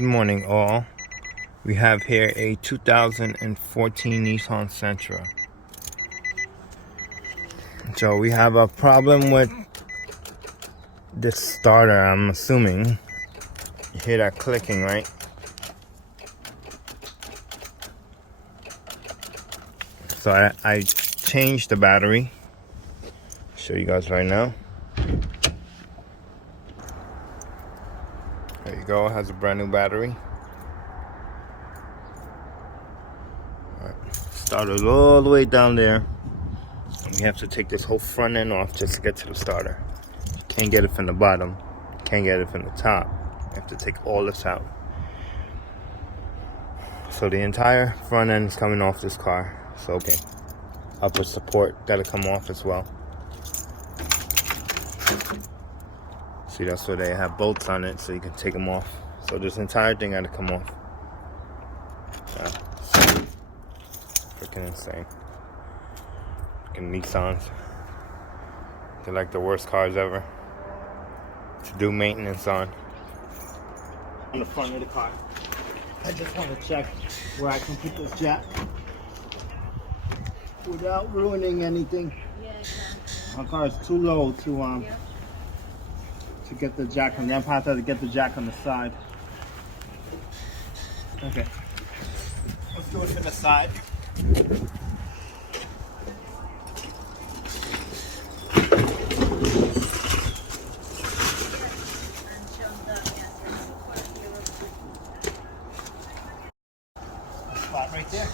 Good morning, all. We have here a 2014 Nissan Sentra. So we have a problem with this starter, I'm assuming. You hear that clicking, right? So I changed the battery. Show you guys right now. There you go, it has a brand new battery. Started all the way down there. We have to take this whole front end off just to get to the starter. Can't get it from the bottom, can't get it from the top. You have to take all this out. So the entire front end is coming off this car. So okay, upper support gotta come off as well. See, that's where they have bolts on it, so you can take them off. So this entire thing gotta come off. Yeah, freaking insane. Freaking Nissans. They're like the worst cars ever to do maintenance on. On the front of the car, I just want to check where I can put this jack without ruining anything. Yeah, exactly. My car is too low to get the jack on the up. I have to get the jack on the side. Okay, let's do it from the side. Spot right there.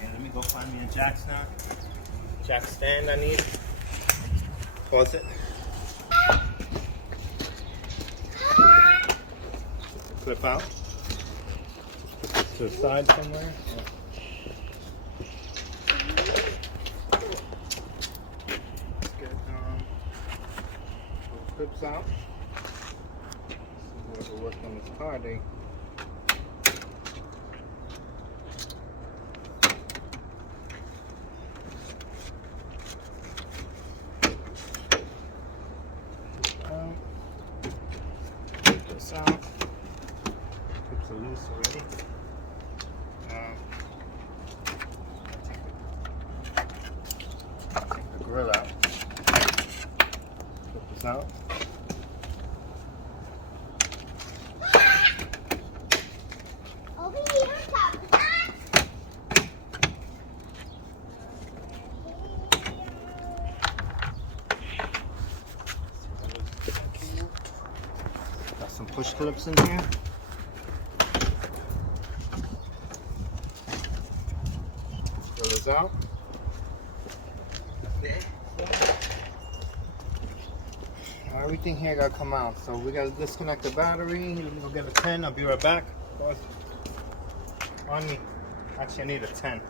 Let me go find me a jack stand. Jack stand I need. Pause it. Flip out. Put this to the side somewhere. Get clips out. Whoever worked on this car, they this out. Clips are loose already. Take the grill out. Flip this out. Over here, Papa. Got some push clips in here. Pull those out. Everything here gotta come out, so we gotta disconnect the battery. We'll get a 10. I'll be right back. On me. Actually, I need a 10.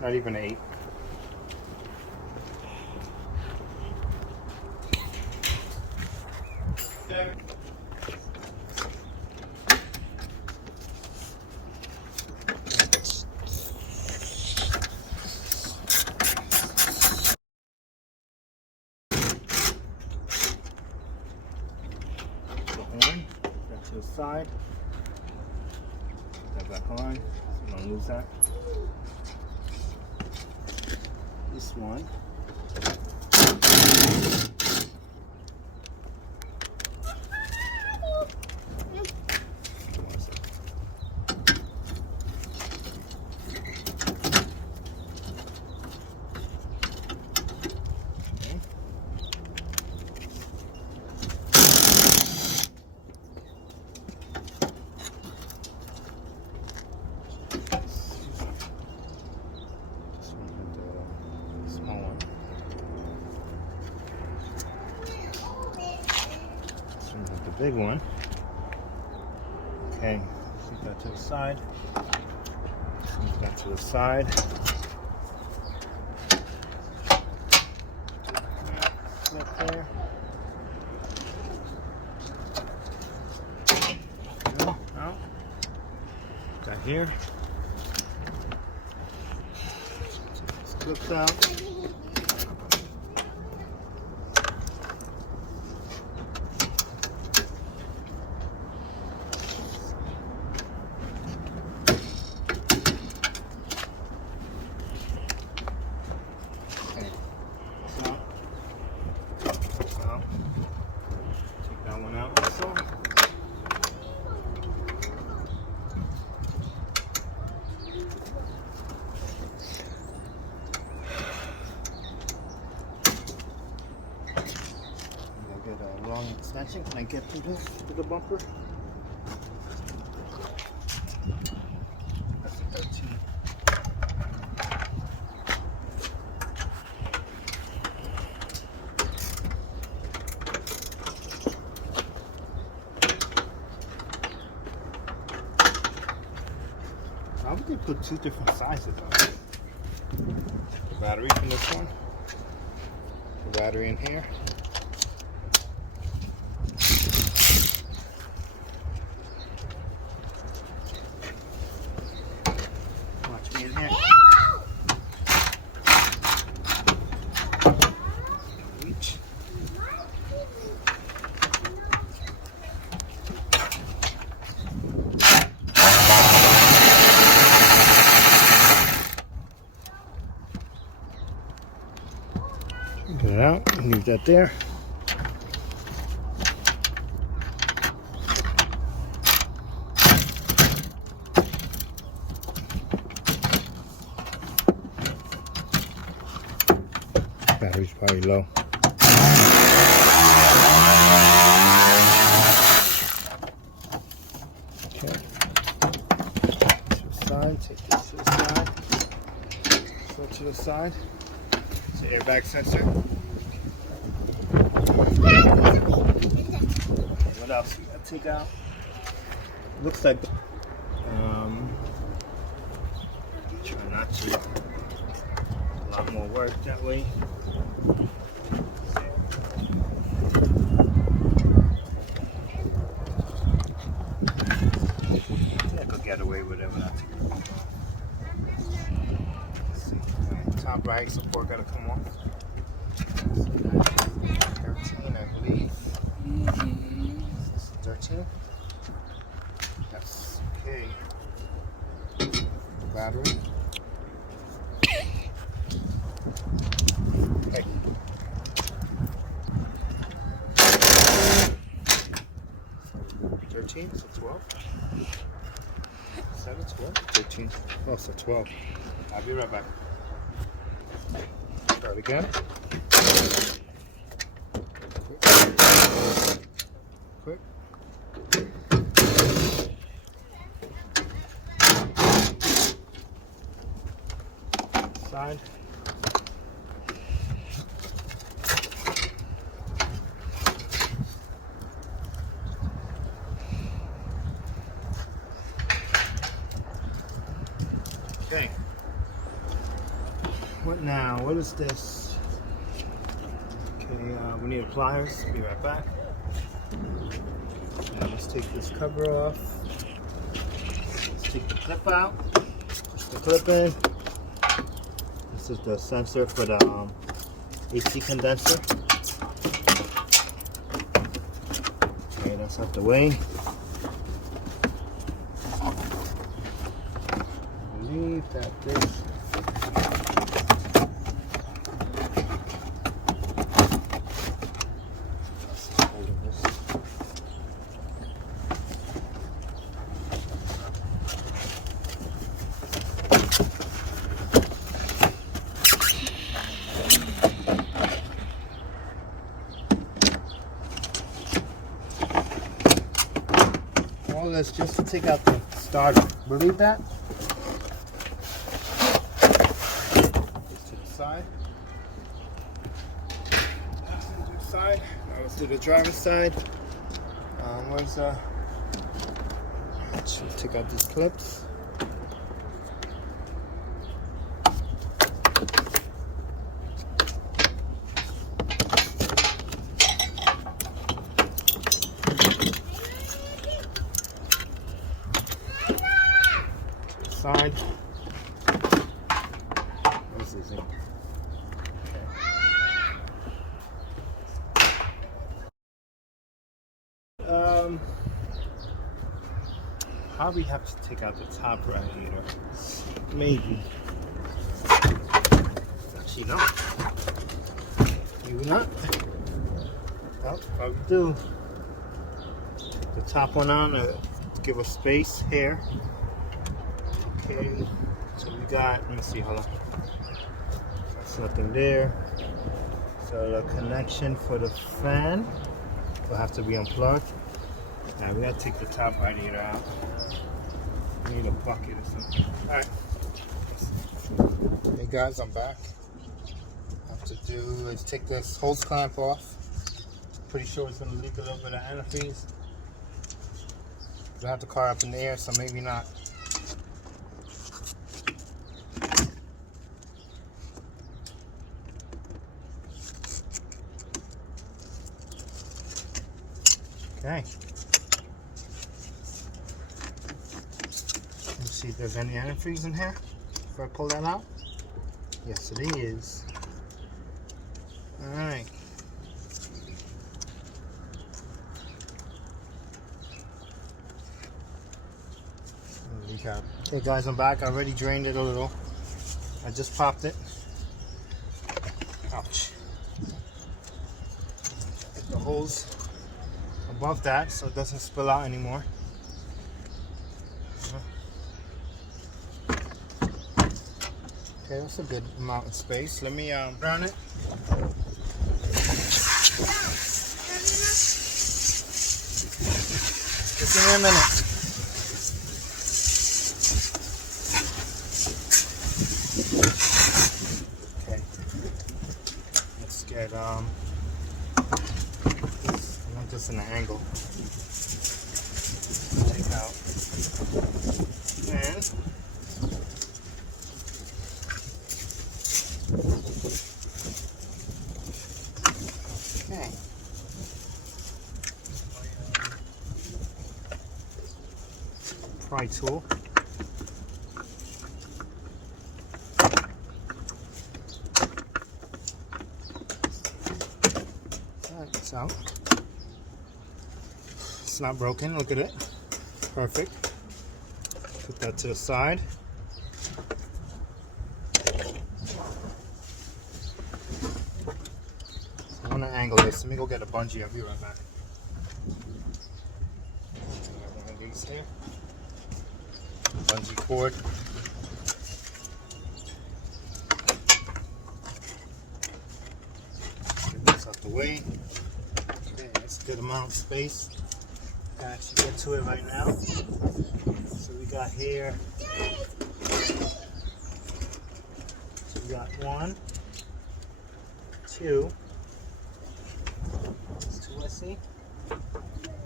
Not even an 8. That to the side. Put that back on. So don't lose that. This one. The big one. Okay, move that to the side. Move that to the side. clip there. No. Got here. These clips out. Take that one out also. Get a long extension. Can I get through this to the bumper? That's a 13. Why would they put two different sizes on it? The battery from this one. The battery in here. Watch me in here. Reach. Get it out, leave that there. Battery's probably low. Okay. To the side, take this to the side. So to the side. It's an airbag sensor. What else we gotta take out? Looks like try not to. A lot more work that way. I could get away with it without taking it. Let's see. Top right support gotta come off. 13, I believe. This is 13. That's okay. Battery. Okay. 13, so 12. 7, 12, 13. Oh, so 12. I'll be right back. Start again. Quick. Side. Okay. What now? What is this? Okay, we need pliers. Be right back. Now let's take this cover off. Let's take the clip out. Push the clip in. This is the sensor for the AC condenser. Okay, that's out the way. I believe that this. All this just to take out the starter. Believe that? This to the side. Passenger side. Now let's do the driver's side. Where's let's take out these clips. side. This is it. Probably have to take out the top radiator. Maybe. Actually, no. Maybe not. Well, probably do. The top one on to give us space here. Okay. So we got, let me see, hold on. There's nothing there. So the connection for the fan will have to be unplugged. Now we gotta take the top radiator out. We need a bucket or something. Alright. Hey guys, I'm back. What I have to do is take this hose clamp off. Pretty sure it's gonna leak a little bit of antifreeze. I have the car up in the air, so maybe not. Okay. Let's see if there's any antifreeze in here before I pull that out. Yes, it is. Alright. Okay guys, I'm back. I already drained it a little. I just popped it. Ouch. Get the hose above that so it doesn't spill out anymore. Okay, that's a good amount of space. Let me brown it. Just give me a minute. Okay. Let's get I want this in an angle. Take out. And okay. Pry tool. It's out. It's not broken. Look at it. Perfect. Put that to the side. I want to angle this. Let me go get a bungee. I'll be right back. One of these here. Bungee cord. Get this out the way. Okay, that's a good amount of space. I can actually get to it right now. So we got here. So we got 1, 2. That's 2, I see.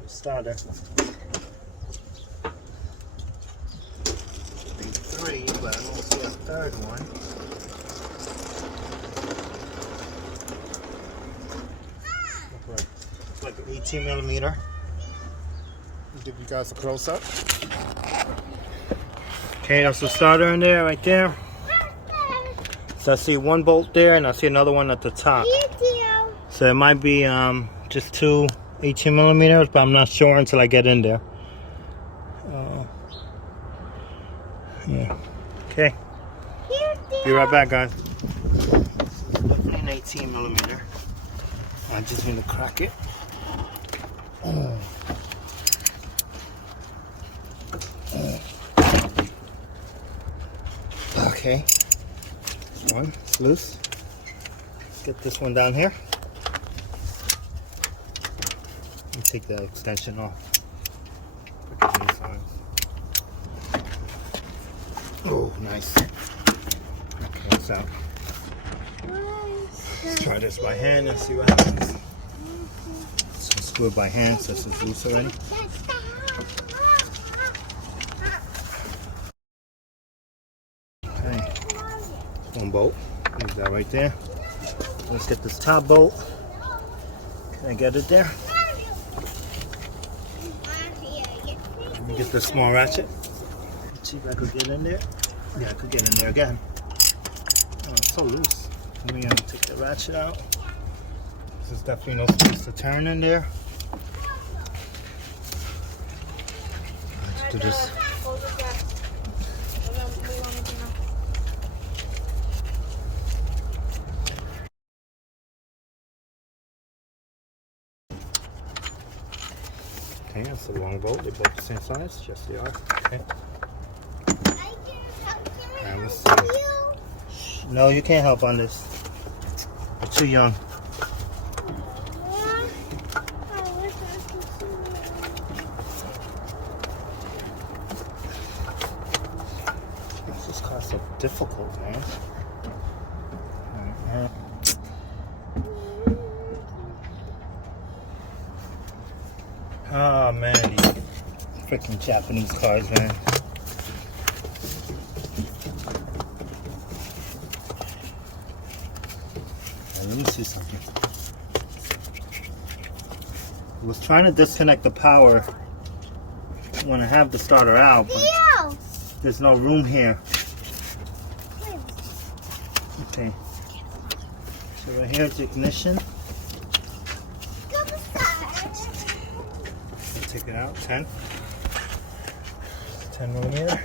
Starter. 3, but I don't see a third one. Looks like an 18 millimeter. I'll give you guys a close up. Okay, that's the starter in there, right there. So I see one bolt there, and I see another one at the top. So it might be just 2 18 millimeters, but I'm not sure until I get in there. Yeah. Okay. Be right back, guys. Definitely an 18 millimeter. I just need to crack it. Okay. This one is loose. Let's get this one down here. Let me take the extension off. Oh, nice. Okay, it's out. Let's try this by hand and see what happens. So screw it by hand so it's loose already. Okay, one bolt. Leave that right there. Let's get this top bolt. Can I get it there? Let me get this small ratchet. see if I could get in there. Yeah, I could get in there again. Oh, it's so loose. Let me take the ratchet out. There's definitely no space to turn in there. Let's do this. Okay, it's a long bolt. They're both the same size. Yes, they are. Okay. Now, let's see. No, you can't help on this. You're too young. This car's so difficult, man. Oh man, these freaking Japanese cars, man. Let me see something. I was trying to disconnect the power when I have the starter out, but there's no room here. Okay. So right here is the ignition. Take it out. 10 millimeter.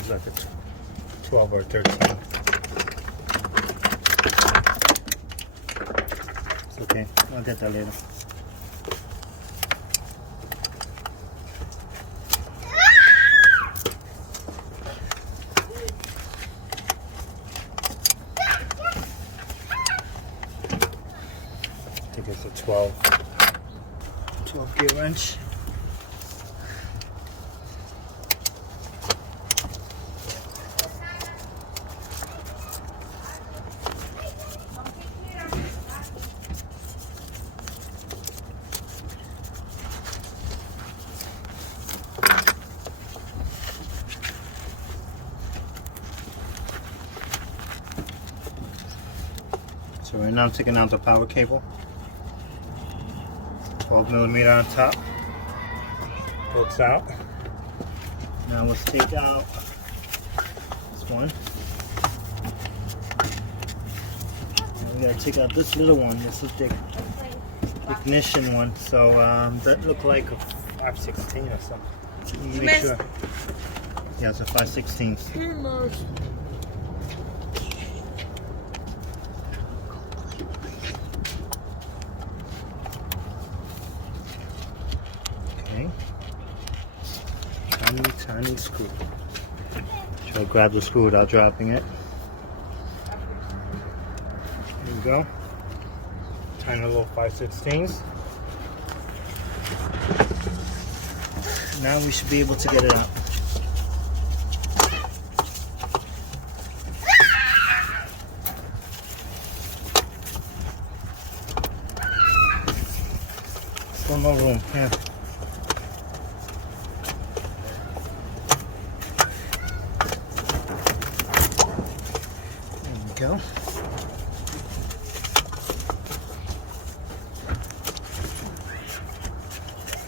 Is like a 12 or 13. It's okay, I'll get that later. I think it's a 12 gear wrench. So right now I'm taking out the power cable. 12 millimeter on top. Hooks out. Now let's take out this one. Now we gotta take out this little one. This is the ignition one. So that looked like a 5/16 or something. Make sure. Yeah, it's a 5/16. Okay. Tiny screw. Try to grab the screw without dropping it. There we go. Tiny little 5/16. Now we should be able to get it out. Still no room here. There we go.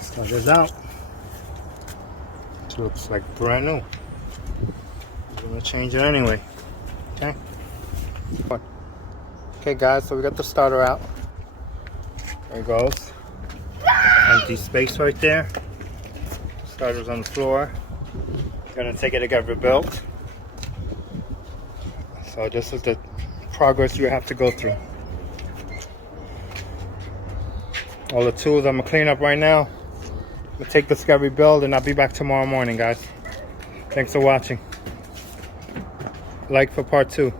Start this out. It looks like brand new. I'm gonna change it anyway. Okay. Okay, guys. So we got the starter out. There it goes. Empty space right there. Starter's on the floor. Gonna take it to get rebuilt. So this is the progress you have to go through. All the tools I'm gonna clean up right now. I'm gonna take this to get rebuilt, and I'll be back tomorrow morning, guys. Thanks for watching. Like for part 2.